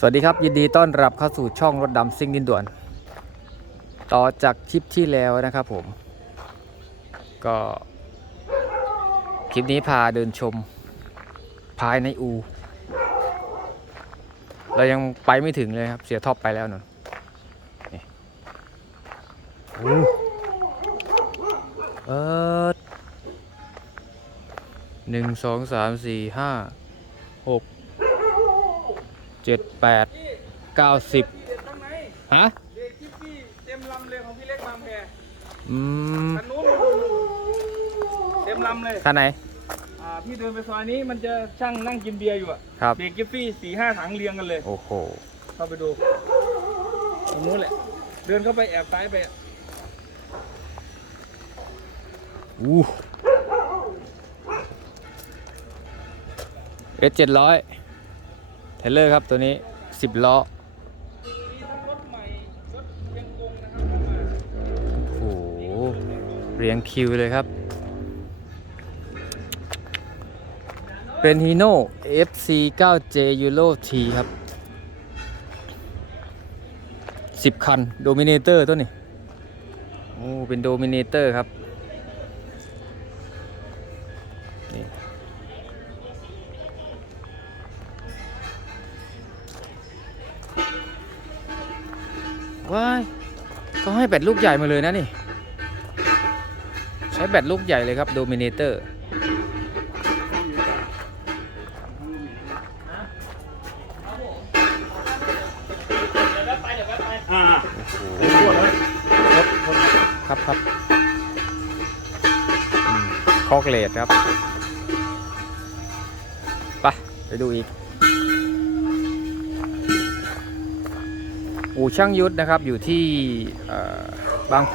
สวัสดีครับ ยินดีต้อนรับเข้าสู่ช่องรถดำซิ่งดินด่วน ต่อจากคลิปที่แล้วนะครับผม ก็ คลิปนี้พาเดินชม ภายในอู เรายังไปไม่ถึงเลยครับ เสียท็อปไปแล้วนนนี่อู้เออหนึ่งสองสามสี่ห้าหกเจ็ด แปดเก้าสิบเด็ดตั้งไหนฮะเด็ดที่พี่เต็มลำเลยของพี่เล็กบางแพอืมคันนู้นเต็มลำเลยคันไหนอ่าพี่เดินไปซอยนี้มันจะช่างนั่งกินเบียร์อยู่อะครับเด็กกิฟฟี่สี่ห้าถังเรียงกันเลยโอ้โหเข้าไปดูตรงนู้นแหละ เดินเข้าไปแอบซ้ายไปอะอู้เอสเจ็ดร้อย เทเลอร์ครับตัวนี้สิบล้อโอ้โหเรียงคิวเลยครับ เป็นฮีโน่ FC 9J Euro T ครับ 10 คัน โดมิเนเตอร์ตัวนี้ โอ้ เป็นโดมิเนเตอร์ครับ ว้ายเขาให้แบตลูกใหญ่มาเลยนะนี่ ใช้แบตลูกใหญ่เลยครับโดมิเนเตอร์อ่าโอ้โหครับครับคอกเลดครับ ไป ไปดูอีก อู่ช่างยุทธนะครับอยู่ที่บางโพ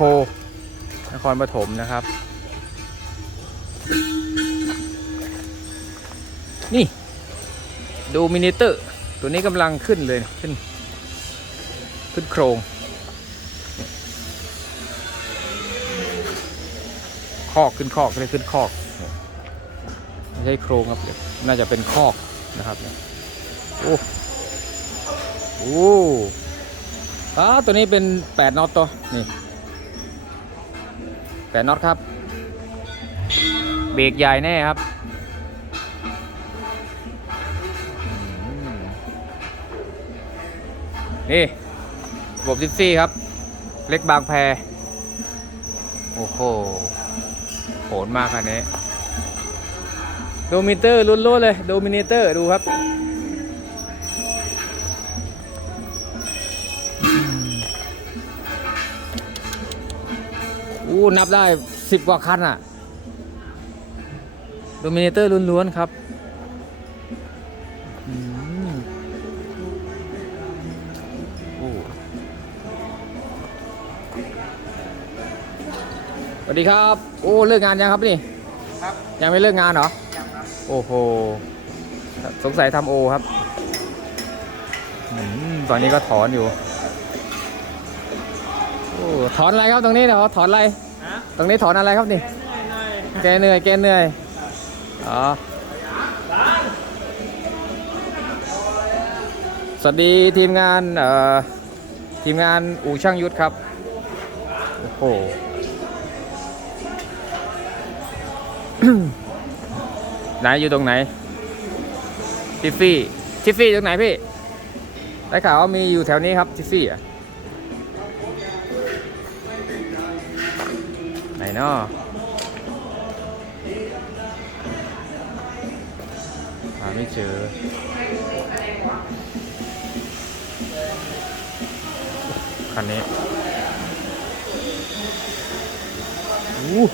นครปฐมนะครับ นี่ ดูมินิเตอร์ ตัวนี้กำลังขึ้นเลยขึ้น ขึ้นโครง คอกขึ้นคอกเลยขึ้นคอกไม่ใช่โครงครับน่าจะเป็นคอกนะครับโอ้โอ้ อ้าตัวนี้เป็น8น็อตตัวนี่8น็อตครับ เบรกใหญ่แน่ครับนี่ระบบซิฟฟี่ครับ เล็กบางแพ โอ้โหโหดมากคันนี้ โดมิเตอร์ลุ้นๆเลย โดมิเนเตอร์ดูครับ อู้นับได้สิบกว่าคันอะโดมิเนเตอร์ล้วนๆครับอืมโอ้สวัสดีครับ โอ้เลิกงานยังครับนี่ครับยังไม่เลิกงานเหรอยังครับโอ้โหสงสัยทำโอครับอืมตอนนี้ก็ถอนอยู่โอ้ถอนอะไรครับตรงนี้เนาะถอนอะไรฮะตรงนี้ถอนอะไรครับนี่เหนื่อยหน่อยแกเหนื่อยแกเหนื่อย อ๋อ สวัสดีทีมงานเอ่อทีมงานอู่ช่างยุทธครับ โอ้โหไหนอยู่ตรงไหนทิฟฟี่ทิฟฟี่ตรงไหนพี่ได้ข่าวว่ามีอยู่แถวนี้ครับทิฟฟี่อะ เนาะหาไม่เจอคันนี้อู้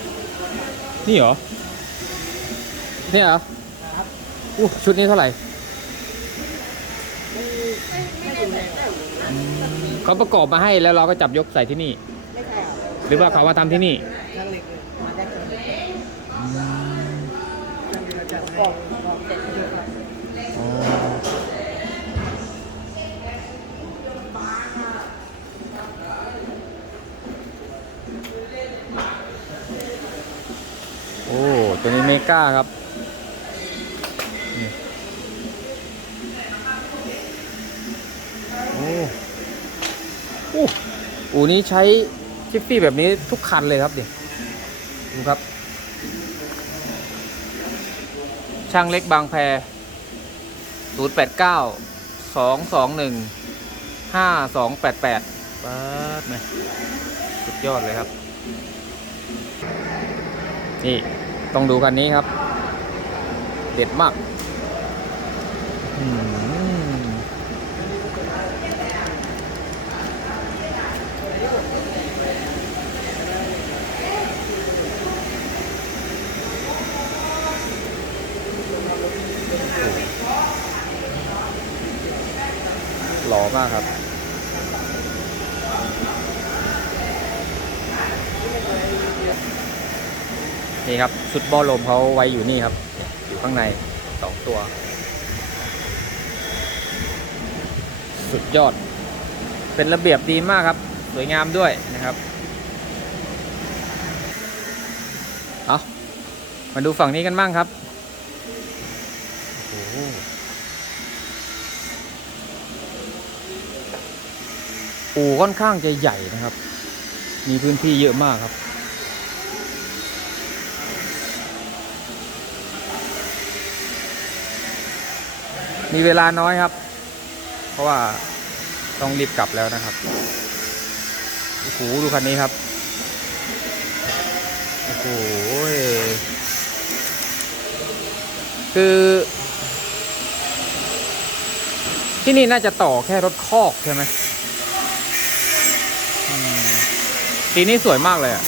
นี่เหรอนี่เหรออู้ชุดนี้เท่าไหร่เขาประกอบมาให้แล้วเราก็จับยกใส่ที่นี่ หรือว่าเขามาทำที่นี่ เมกาครับ โอ้โอ้อูนี้ใช้ชิฟฟี่แบบนี้ทุกคันเลยครับเดิดูครับ ช่างเล็กบางแพศูนย์แปดเก้าสองสองหนึ่งห้าสองแปดแปดดไหมสุดยอดเลยครับ นี่ ต้องดูคันนี้ครับ เด็ดมากหล่อมากครับ นี่ครับชุดบอลลมเขาไว้อยู่นี่ครับ อยู่ข้างในสองตัว สุดยอด เป็นระเบียบดีมากครับ สวยงามด้วยนะครับเอามาดูฝั่งนี้กันบ้างครับโอ้โหอู่ค่อนข้างจะใหญ่นะครับ มีพื้นที่เยอะมากครับ มีเวลาน้อยครับ เพราะว่าต้องรีบกลับแล้วนะครับโอ้โหดูคันนี้ครับโอ้โหคือที่นี่น่าจะต่อแค่รถคอกใช่ไหมสีนี้สวยมากเลยอะ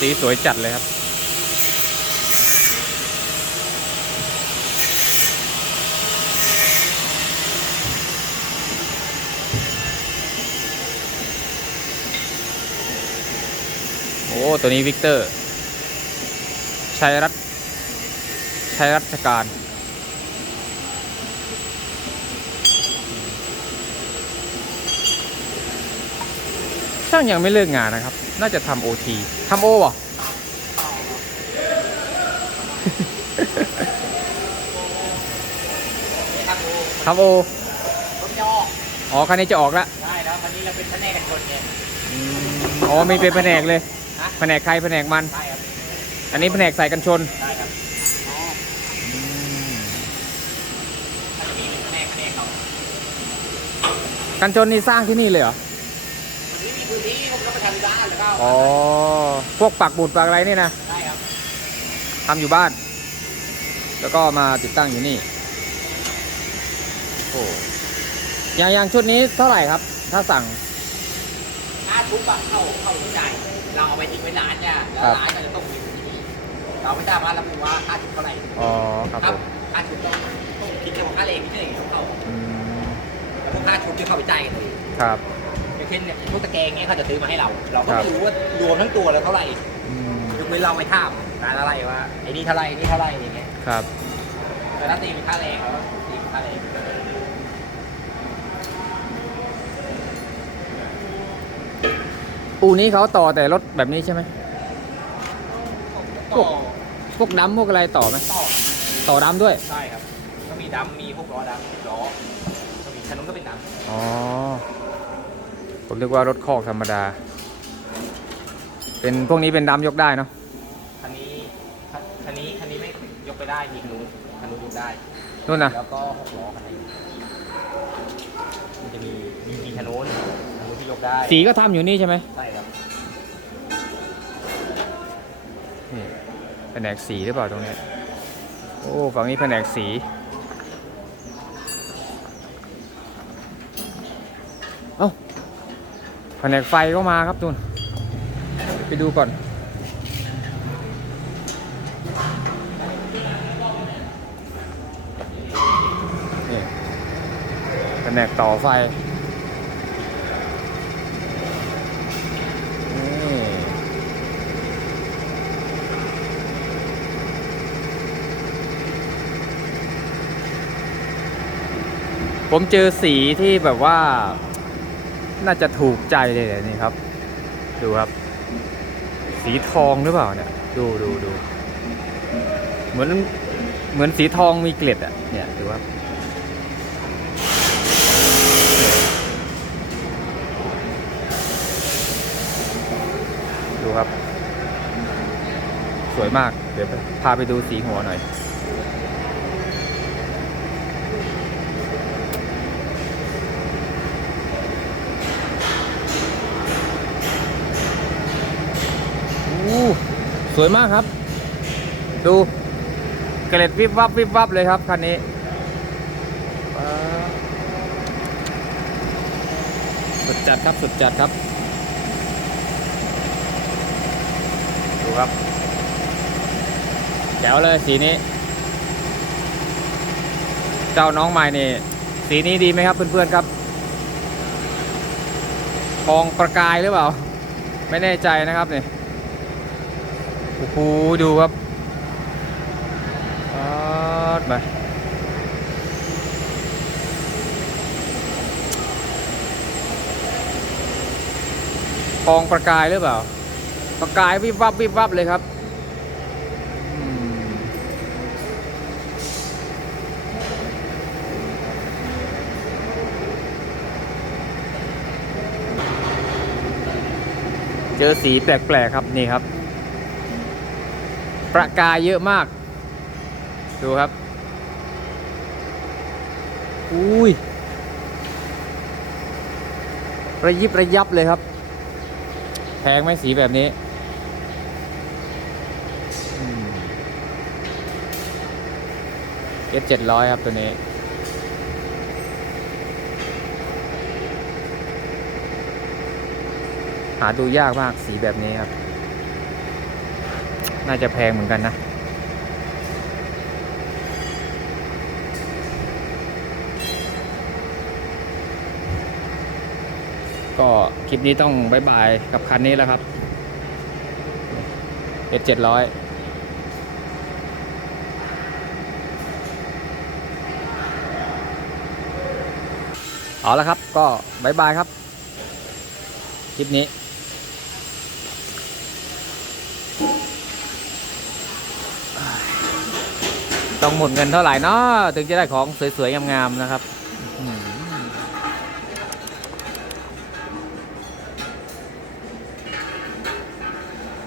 สีสวยจัดเลยครับ โอ้ ตัวนี้วิกเตอร์ ชัยรัตชัยรัชการช่างยังไม่เลิกงานนะครับ น่าจะทำโอทีทำโอวะทำโอรถจะออกอ๋อคันนี้จะออกแล้วได้แล้ววันนี้เราเป็นแผนกกันชนเนี่ยอ๋อมีเป็นแผนกเลยฮะแผนกใครแผนกมันใช่ครับอันนี้แผนกใส่กันชนได้ครับอ๋อมันจะมีแผนกแผนกเขากันชนนี่สร้างที่นี่เลยเหรอวันนี้มีพื้นที่ ผมก็ไปทำที่บ้านหรือเปล่าอ๋อ พวกปักบุดปักอะไรนี่นะได้ครับทำอยู่บ้าน แล้วก็มาติดตั้งอยู่นี่โอ้อย่างอย่างชุดนี้เท่าไหร่ครับ ถ้าสั่งค่าทุบอะเข้าเข้าทุกจ่ายเราเอาไปทิ้งไว้ร้านเนี่ยแล้วครับร้านก็จะต้องอยู่ที่นี่เราไม่สามารถระบุว่าค่าทุบเท่าไหร่อ๋อครับครัผบมค่าทุบต้องต้องคิดเรื่องของค่าเลงที่ไหนของเขาอืมแล้วพวกค่าชุบที่เขาไปจ่ายกันเองครับอย่าง เช่นเนี่ยพวกตะแกรงเนี้ยเขาจะซื้อมาให้เรา เราก็ครับไม่รู้ว่ารวมทั้งตัวแล้วเท่าไหร่อืมยกเว้นเราไปถามร้านอะไรว่าไอ้นี่เท่าไหร่ไอ้นี่เท่าไหร่อย่างเงี้ยครับ แต่ถ้าตีเป็นค่าแรงเราก็ตีเป็นค่าแรงอูนี้เขาต่อแต่รถแบบนี้ใช่ไหมพวกพวกดำพวกอะไรต่อไหมต่อต่อดำด้วย ใช่ครับก็มีดำมีพวกล้อดำมีล้อก็มีคันนู้นก็เป็นดำอ๋อ ผมนึกว่ารถคอกธรรมดา เป็นพวกนี้เป็นดำยกได้เนาะคันนี้คันคันนี้คันนี้ไม่ยกไปได้มีคันนู้นคันนู้นยกได้นู่นนะแล้วก็หกล้อคันนี้มันจะมีมีมีคันนู้นคันนู้นที่ยกได้สีก็ทำอยู่นี่ใช่ไหมใช่ครับนี่แผนกสีหรือเปล่าตรงนี้โอ้ฝั่งนี้แผนกสี เอ้า แผนกไฟก็มาครับตุนไปดูก่อน นี่แผนกต่อไฟ นี่ผมเจอสีที่แบบว่า น่าจะถูกใจเลยเนี่ยนี่ครับ ดูครับ สีทองหรือเปล่าเนี่ย ดูดูดูเหมือนเหมือนสีทองมีเกล็ดอะเนี่ยดูครับดูครับ สวยมาก เดี๋ยวพาไปดูสีหัวหน่อย สวยมากครับ ดูเกล็ดวิบวับวิบวับเลยครับคันนี้สุดจัดครับสุดจัดครับ ดูครับแจ๋วเลยสีนี้ เจ้าน้องใหม่นี่ สีนี้ดีไหมครับเพื่อนๆครับทองประกายหรือเปล่า ไม่แน่ใจนะครับเนี่ย โอ้โหดูครับอาดมาทองประกายหรือเปล่า ประกายวิบวับวิบวับเลยครับเจอสีแปลกๆครับ นี่ครับ ประกายเยอะมาก ดูครับ อุ้ย ระยิบระยับเลยครับ แพงไหมสีแบบนี้เอสเจ็ดร้อยครับตัวนี้หาดูยากมากสีแบบนี้ครับ น่าจะแพงเหมือนกันนะ ก็คลิปนี้ต้องบายบายกับคันนี้แล้วครับเอเจ็ดร้อยเอาละครับ ก็บายบายครับ คลิปนี้ ต้องหมดเงินเท่าไหร่เนาะถึงจะได้ของสวยๆงามๆนะครับ